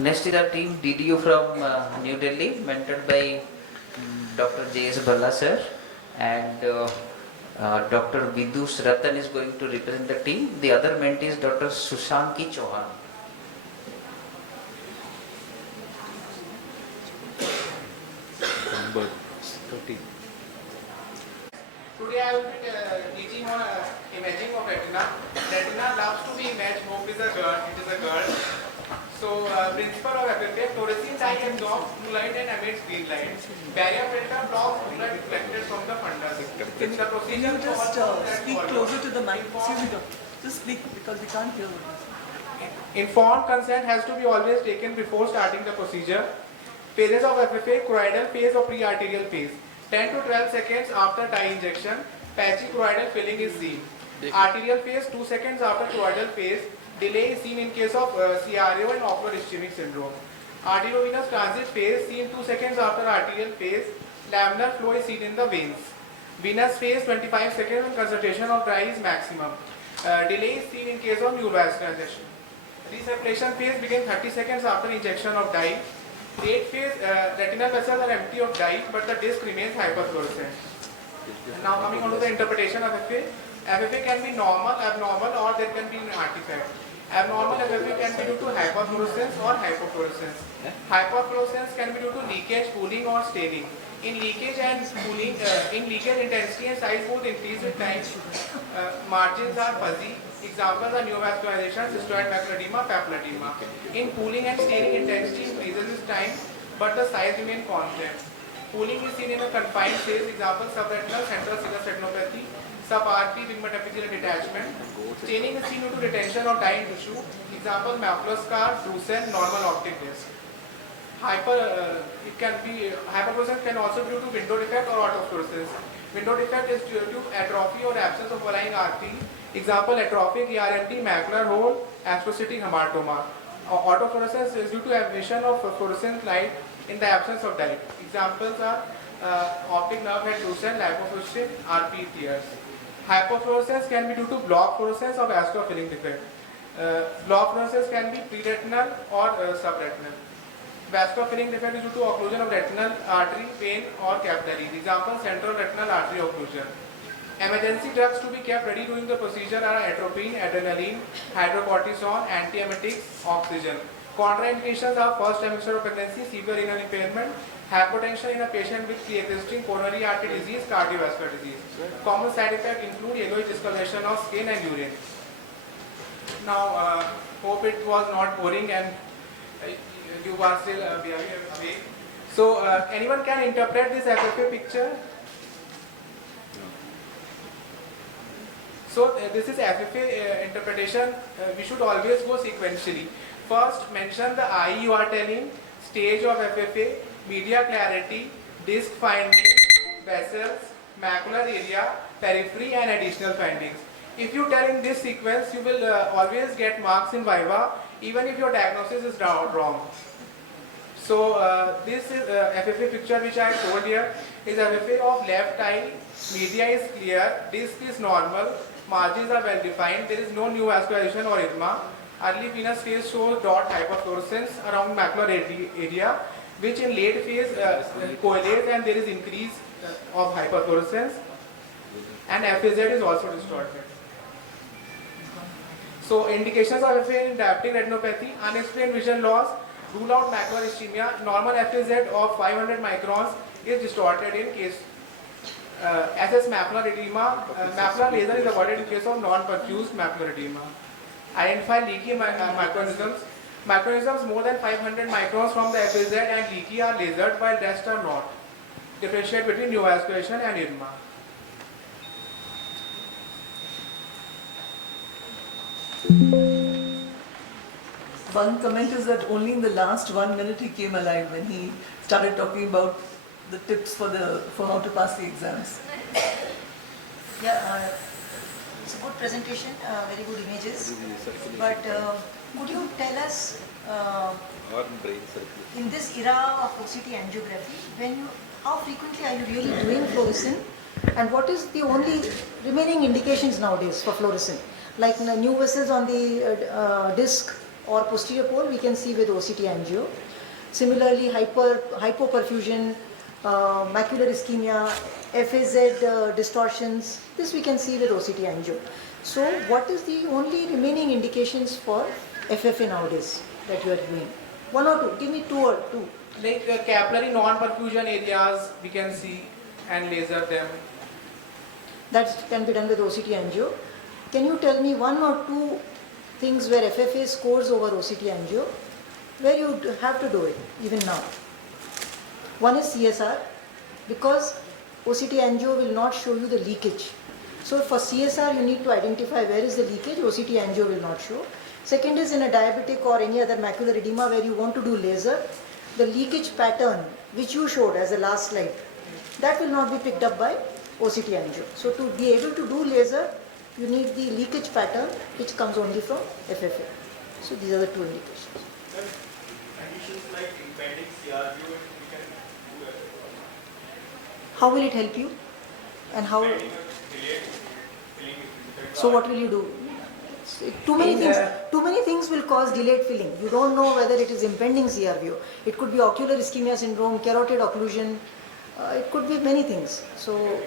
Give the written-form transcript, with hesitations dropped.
Next is our team DDU from New Delhi, mentored by Dr. J.S. Bhalla sir, and Dr. Vidush Ratan is going to represent the team. The other mentee is Dr. Sushanki Chauhan. Number 13. Today I will be teaching on imaging of retina. Retina loves to be imaged. Hope is a girl. It is a girl. So principle of FFA: fluorescein dye absorbs blue light and emits green light. Barrier filter blocks blue light reflected from the fundus. Can you just speak closer to the mic? Excuse me, doctor. Just speak because we can't hear what you say. Informed consent has to be always taken before starting the procedure. Phases of FFA: choroidal phase or pre-arterial phase. 10 to 12 seconds after dye injection, patchy choroidal filling is seen. Arterial phase 2 seconds after choroidal phase. Delay is seen in case of CRO and ocular ischemic syndrome. Arteriovenous transit phase seen 2 seconds after arterial phase. Laminar flow is seen in the veins. Venous phase 25 seconds when concentration of dye is maximum. Delay is seen in case of neovascularization. Reseptation phase begins 30 seconds after injection of dye. Late phase, retinal vessels are empty of dye, but the disc remains hyperfluorescent. And now coming on to the interpretation of FFA. FFA can be normal, abnormal, or there can be an artifact. Abnormal FFA can be due to hyperfluorescence or hypofluorescence. Hyperfluorescence can be due to leakage, pooling, or staining. In leakage and pooling, intensity and size both increase with time. Margins are fuzzy. Examples are neovascularization, cystoid macular edema, papilledema. In pooling and staining, intensity increases with time, but the size remains constant. Pooling is seen in a confined phase. Example: subretinal central serous retinopathy, sub-RP pigment epithelial detachment. Staining is seen due to retention of dye in tissue. Example: macular scar, drusen, normal optic disc. Hyperfluorescence can also be due to window defect or autofluorescence. Window defect is due to atrophy or absence of overlying artery. Example: atrophic ERMT, macular hole, astrocytic hematoma. Autofluorescence is due to emission of fluorescent light in the absence of dye. Examples are optic nerve head drusen, lipofuscin, RP tears. Hypofluorescence can be due to block fluorescence or vascular filling defect. Block fluorescence can be preretinal or subretinal. Vascular filling defect is due to occlusion of retinal artery, vein, or capillaries. Example: central retinal artery occlusion. Emergency drugs to be kept ready during the procedure are atropine, adrenaline, hydrocortisone, antiemetics, oxygen. Contraindications are first trimester of pregnancy, severe renal impairment, hypertension in a patient with pre-existing coronary artery disease, cardiovascular disease. Common side effects include yellowish discoloration of skin and urine. Now, hope it was not boring and you are still awake. So, anyone can interpret this FFA picture? So, this is FFA interpretation. We should always go sequentially. First, mention the eye you are telling, stage of FFA, media clarity, disc finding, vessels, macular area, periphery, and additional findings. If you tell in this sequence, you will always get marks in Viva, even if your diagnosis is wrong. So this is FFA picture which I told here is FFA of left eye. Media is clear, disc is normal, margins are well defined, there is no neovascularization or edema. Early venous phase shows dot hyperfluorescence around macular area, which in late phase coagulates and there is increase of hyperfluorescence, and FAZ is also distorted. So indications of FA in diabetic retinopathy: unexplained vision loss, rule out macular ischemia. Normal FAZ of 500 microns is distorted in case SS macular edema. Macular laser is avoided in case of non-perfused macular edema. Identify leaky microorganisms. Microorganisms more than 500 microns from the FAZ and leaky are lasered, while rest are not. Differentiate between neovascularization and edema. One comment is that only in the last 1 minute he came alive when he started talking about the tips for how to pass the exams. Yeah, it's a good presentation, very good images. But could you tell us, in this era of OCT angiography, how frequently are you really doing fluorescein, and what is the only remaining indications nowadays for fluorescein? Like new vessels on the disc or posterior pole, we can see with OCT angio. Similarly, hypoperfusion, macular ischemia, FAZ distortions, this we can see with OCT angio. So what is the only remaining indications for FFA nowadays that you are doing? One or two, give me two or two. Like capillary non-perfusion areas we can see and laser them. That can be done with OCT angio. Can you tell me one or two things where FFA scores over OCT angio, where you have to do it even now? One is CSR, because OCT angio will not show you the leakage. So for CSR you need to identify where is the leakage, OCT angio will not show. Second is in a diabetic or any other macular edema where you want to do laser, the leakage pattern which you showed as the last slide, that will not be picked up by OCT angio. So to be able to do laser, you need the leakage pattern which comes only from FFA. So these are the two indications. Conditions like impending CRU, we can do it. How will it help you? And how? Delayed filling is So what will you do? Too many things will cause delayed filling. You don't know whether it is impending CRVO. It could be ocular ischemia syndrome, carotid occlusion. It could be many things. So